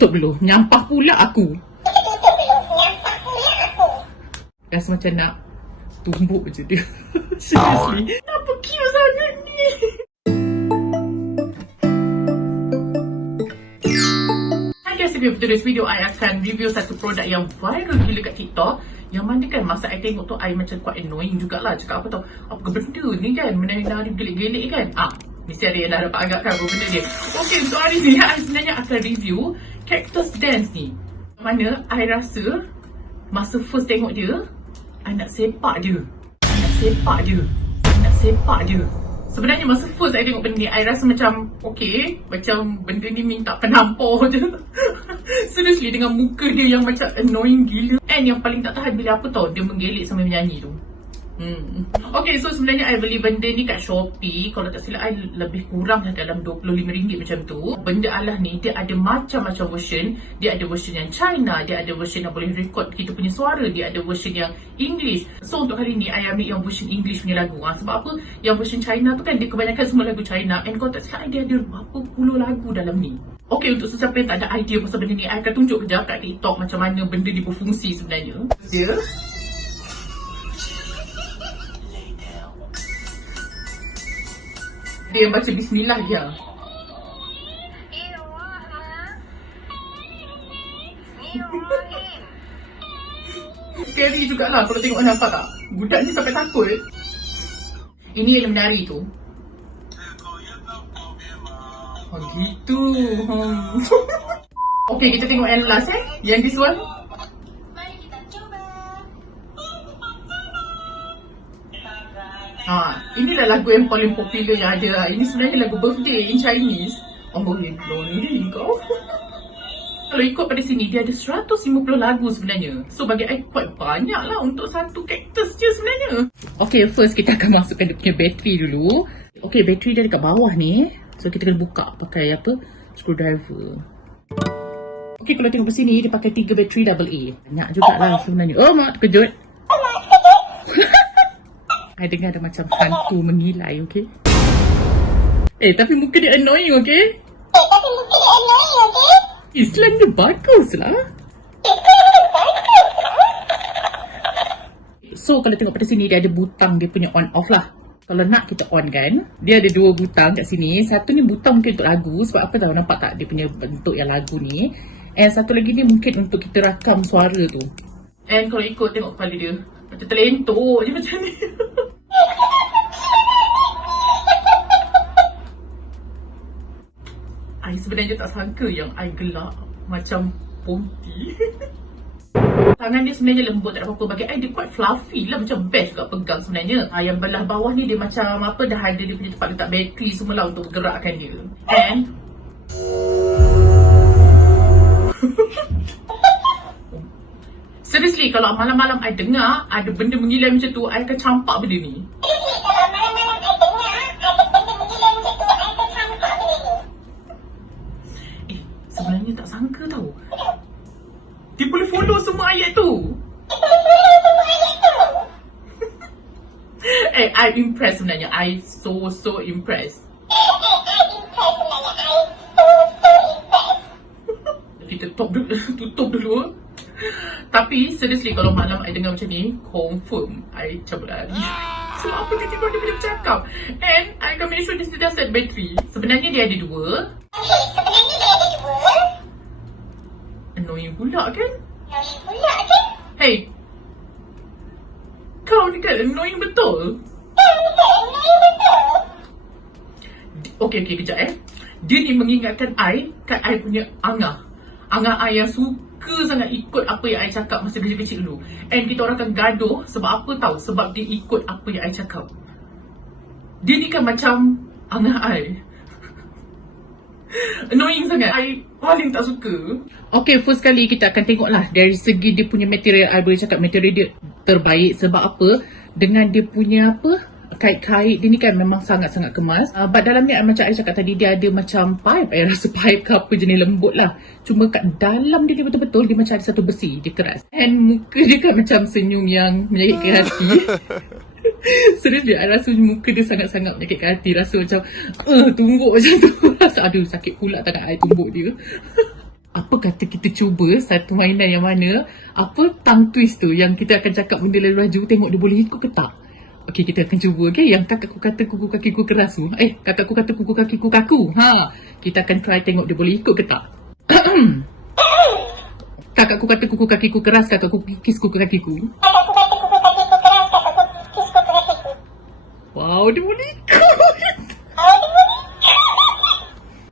tutup dulu. Nyampah pula aku. Rasa macam nak tumbuk je dia. Seriously. Apa cute sangat ni? Hai guys, sebelum today's video, I akan review satu produk yang viral gila kat TikTok. Yang mana kan masa I tengok tu, I macam quite annoying jugalah. Cakap apa tau, apa benda ni kan, menari-nari gelik-gelik kan. Mesti ada yang dah dapat agakkan apa benda dia. Okay, untuk hari ni, I sebenarnya akan review Cactus Dance ni. Mana I rasa, masa first tengok dia, I nak sepak dia. Sebenarnya masa first I tengok benda ni, I rasa macam okay, macam benda ni minta penampar je. Seriously, dengan muka dia yang macam annoying gila. And yang paling tak tahan bila apa tau, dia menggelik sambil menyanyi tu. Okay, so sebenarnya I beli benda ni kat Shopee. Kalau tak silap I lebih kurang lah dalam RM25 macam tu. Benda Allah ni dia ada macam-macam version. Dia ada version yang China, dia ada version yang boleh record kita punya suara, dia ada version yang English. So untuk hari ni I ambil yang version English punya lagu. Sebab apa? Yang version China tu kan dia kebanyakan semua lagu China. And kalau tak silap dia ada berapa puluh lagu dalam ni. Okay, untuk sesiapa yang tak ada idea pasal benda ni, I akan tunjuk kejap kat TikTok macam mana benda ni berfungsi sebenarnya. Dia yang baca bismillah dia. Scary jugalah kalau tengok, nampak tak? Budak ni sampai takut. Ini yang menari tu. Oh gitu. Okay, kita tengok yang last yang this one. Inilah lagu yang paling popular yang ada. Ini sebenarnya lagu birthday in Chinese. Oh, boleh lonely kau. Kalau ikut pada sini, dia ada 150 lagu sebenarnya. So, bagi I quite banyak lah untuk satu cactus je sebenarnya. Okay, first kita akan masukkan dia punya bateri dulu. Okay, bateri dia dekat bawah ni. So, kita kena buka pakai apa? Screwdriver. Okay, kalau tengok pada sini, dia pakai 3 bateri AA. Banyak jugalah sebenarnya. Oh, mak terkejut. I dengar ada macam hantu mengilai, okay? Tapi muka dia annoying, okay? Slang dia bagus lah. So, kalau tengok pada sini, dia ada butang dia punya on off lah. Kalau nak kita on kan, dia ada 2 butang kat sini. Satu ni butang mungkin untuk lagu. Sebab apa tahu, nampak tak dia punya bentuk yang lagu ni. And satu lagi ni mungkin untuk kita rakam suara tu. And kalau ikut tengok kepala dia, macam terlentuk je macam ni. I sebenarnya tak sangka yang I gelak macam ponti. Tangan dia sebenarnya lembut, tak ada apa-apa. Bagi I dia quite fluffy lah, macam best juga pegang sebenarnya. Yang belah bawah ni dia macam apa, dah ada dia punya tempat letak bateri semua lah untuk gerakkan dia. And seriously, kalau malam-malam I dengar ada benda mengilai macam tu, I akan campak benda ni. Sebenarnya tak sangka tau, dia boleh follow semua ayat tu. I'm impressed sebenarnya. I so impressed. Kita tutup dulu. Tapi seriously, kalau malam I dengar macam ni, confirm I cabut lari. Sebab apa tiba-tiba dia boleh bercakap. And I akan make sure dia sudah set bateri. Sebenarnya dia ada 2. Annoying pula kan? Hey, kau ni kan annoying betul. Okay, kejap Dia ni mengingatkan I kat I punya angah I yang suka sangat ikut apa yang I cakap masa kecil-kecil dulu. And kita orang akan gaduh sebab apa tahu? Sebab dia ikut apa yang I cakap. Dia ni kan macam angah I. Annoying sangat. I paling tak suka. Okay, first kali kita akan tengok lah dari segi dia punya material. I boleh cakap material dia terbaik. Sebab apa? Dengan dia punya apa? Kait-kait dia ni kan memang sangat-sangat kemas. But dalam ni macam I cakap tadi, dia ada macam pipe. I rasa pipe ke apa jenis lembut lah. Cuma kat dalam dia betul-betul dia macam ada satu besi. Dia keras. And muka dia kan macam senyum yang menyakitkan hati. Seriously, I rasa muka dia sangat-sangat menyakitkan hati. Rasa macam tumbuk macam tu. Rasa aduh sakit pula tangan I tumbuk dia. Apa kata kita cuba satu mainan yang mana, apa tongue twist tu, yang kita akan cakap benda lalu laju, tengok dia boleh ikut ke tak. Okay, kita akan cuba, okay. Yang kakakku kata kuku kakiku keras tu. Kakakku kata kuku kakiku kaku. Kita akan try tengok dia boleh ikut ke tak. Kakakku kata kuku kakiku keras, kakakku kikis kuku kakiku. Wow, dia boleh ikut.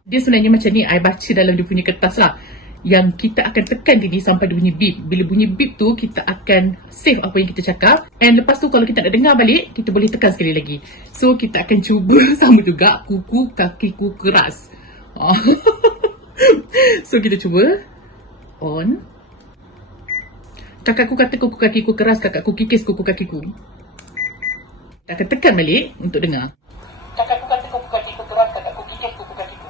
Dia sebenarnya macam ni, I baca dalam dia punya kertas lah. Yang kita akan tekan dia ni sampai dia bunyi beep. Bila bunyi beep tu, kita akan save apa yang kita cakap. And lepas tu kalau kita nak dengar balik, kita boleh tekan sekali lagi. So, kita akan cuba sama juga, kuku kakiku keras. So, kita cuba. On. Kakakku kata kuku kakiku keras, kakakku kikis kuku kakiku. Kita akan tekan balik untuk dengar. Kakakku kata kuku kakiku keras, kakakku kikis kuku kakiku.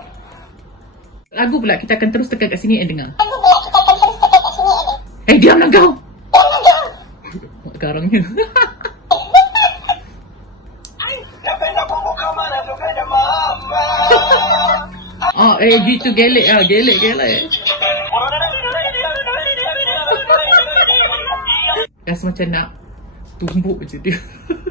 Lagu pula, kita akan terus tekan kat sini and dengar. Diamlah kau! Garangnya. Gitu gelek lah, gelek. Rasa macam nak tumbuk je dia.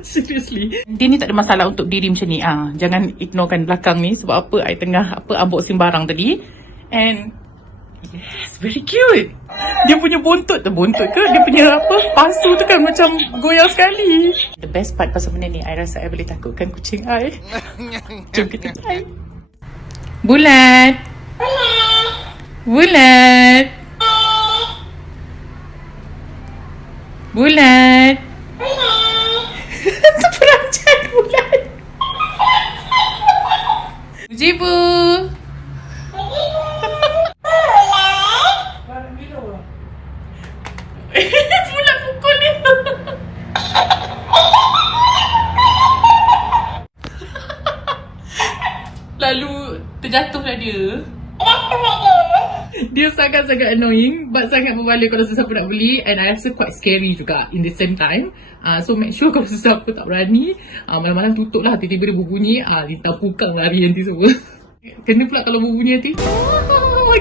Seriously. Dia ni tak ada masalah untuk diri macam ni. Jangan ignorekan belakang ni. Sebab apa, I tengah unboxing barang tadi. And yes, very cute. Dia punya bontot ke? Dia punya pasu tu kan macam goyang sekali. The best part pasal benda ni, I rasa I boleh takutkan kucing I. Jom kita try. Bulat. Bulat. Terperanjat bulat. Jibu. Bulat pukul dia. Lalu terjatuhlah dia. Dia sangat-sangat annoying, but sangat membaloi kalau sesiapa nak beli, and I rasa quite scary juga in the same time. So make sure kalau sesiapa tak berani, malam-malam tutup lah, tiba-tiba dia berbunyi, lintang pukang lari nanti semua. Kena pula kalau berbunyi nanti.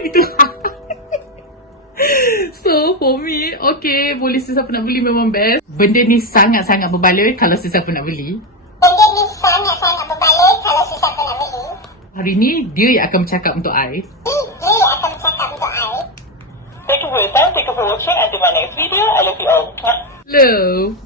Gitu. So for me, okay, boleh sesiapa nak beli memang best. Benda ni sangat-sangat berbaloi kalau sesiapa nak beli. Hari ni dia yang akan bercakap untuk I. Thank you for your time. Thank you for watching. Until my next video. I love you all. Love.